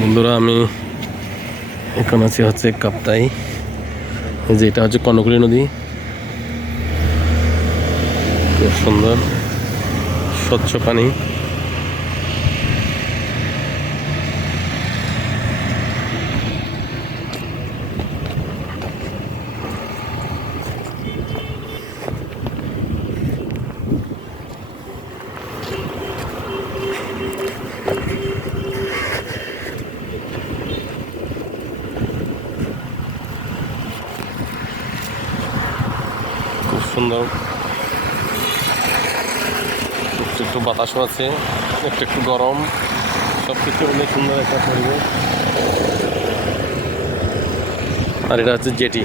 বন্ধুরা, আমি এখন আছি হচ্ছে কাপ্তাই। যে এটা হচ্ছে কর্ণফুলী নদী, খুব সুন্দর স্বচ্ছ পানি। খুব সুন্দর, একটু একটু বাতাসও আছে, একটু একটু গরম, সব কিছু অনেক সুন্দর একটা পরিবেশ। আর এটা হচ্ছে জেটি।